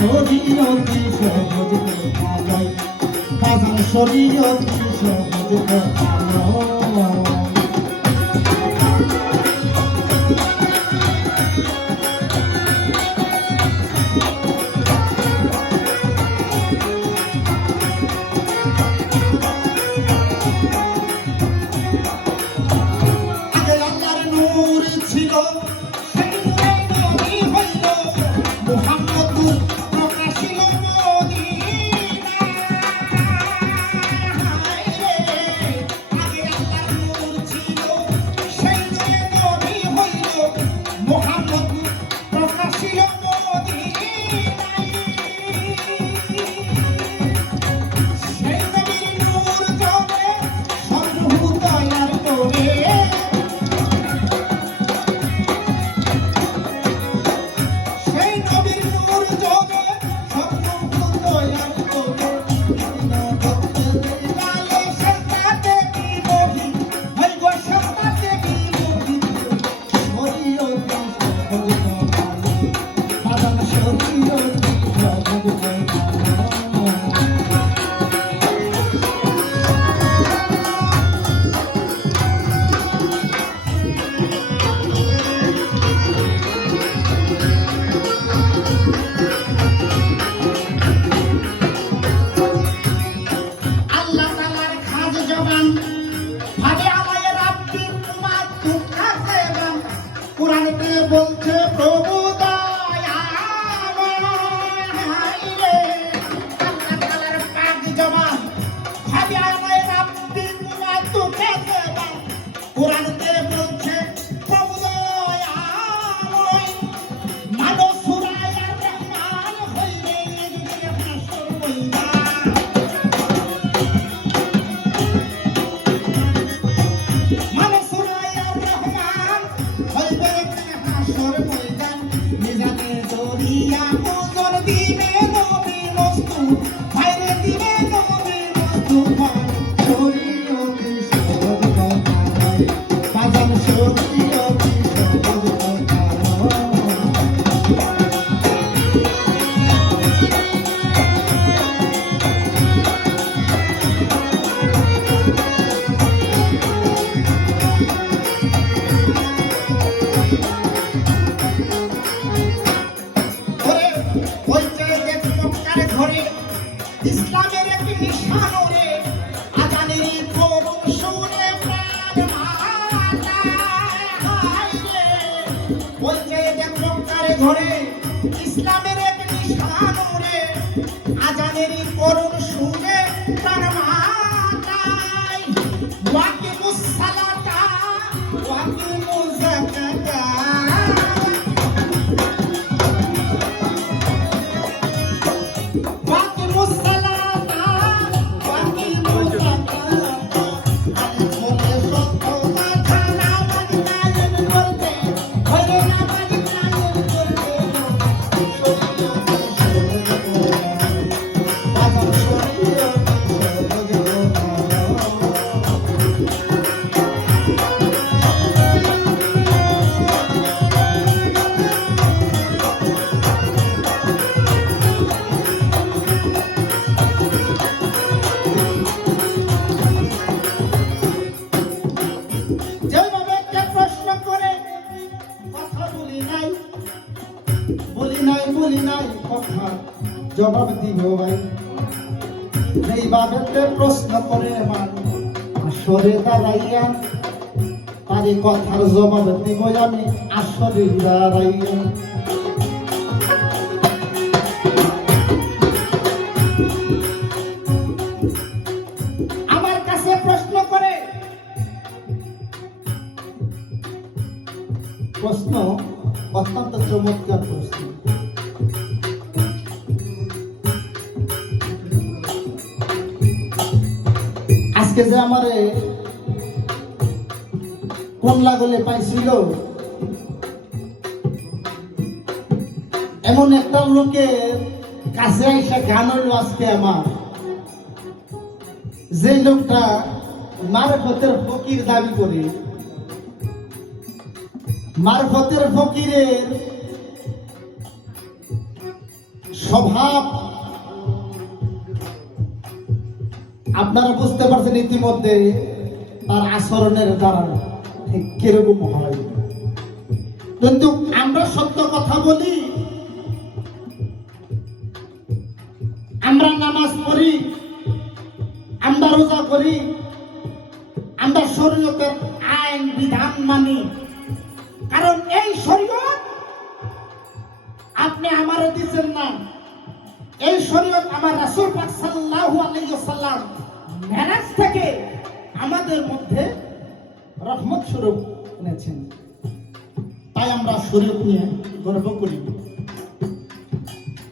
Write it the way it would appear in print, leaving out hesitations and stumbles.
শরীয়তি সহজ কথা নয়, বাজান শরীয়তি সহজ কথা নয়। বলছে প্রভু ইসলামের একটি নিশান রে আজানের করুণ সুরে বলছে দেখো কারে ধরে ইসলামের একটি নিশান রে আজানের করুণ সুরে প্রাণ মাতায় ওয়াকিমুস সালাতা ওয়াকিমুজ যাকাতা বলি নাই কথা জবাব দিব ভাই এইভাবে প্রশ্ন করে আসরে দাঁড়াইয়া তারই কথার জবাব দিব আমি আসরে দাঁড়াইয়া আমার কাছে প্রশ্ন করে প্রশ্ন অত্যন্ত চমৎকার প্রশ্ন আজকে যে আমারে কোন লাগলে পাইছিল এমন একটা লোকের কাছে এসে গান হইল আজকে আমার যে লোকটা মারফতের ফকির দাবি করে মারফতের ফকিরের স্বভাব আপনারা বুঝতে পারছেন ইতিমধ্যে তার আচরণের দ্বারা কিরকম হয়। কিন্তু আমরা সত্য কথা বলি, আমরা নামাজ পড়ি, আমরা রোজা করি, আমরা শরীয়তের আইন বিধান মানি, কারণ এই শরীয়ত আপনি আমারে দিচ্ছেন না, এই শরীয়ত আমার রাসূল পাক সাল্লাল্লাহু আলাইহি ওয়াসাল্লাম মেরাজ থেকে আমাদের মধ্যে রহমত স্বরূপ এনেছেন। তাই আমরা শরীয়ত নিয়ে গর্ব করি।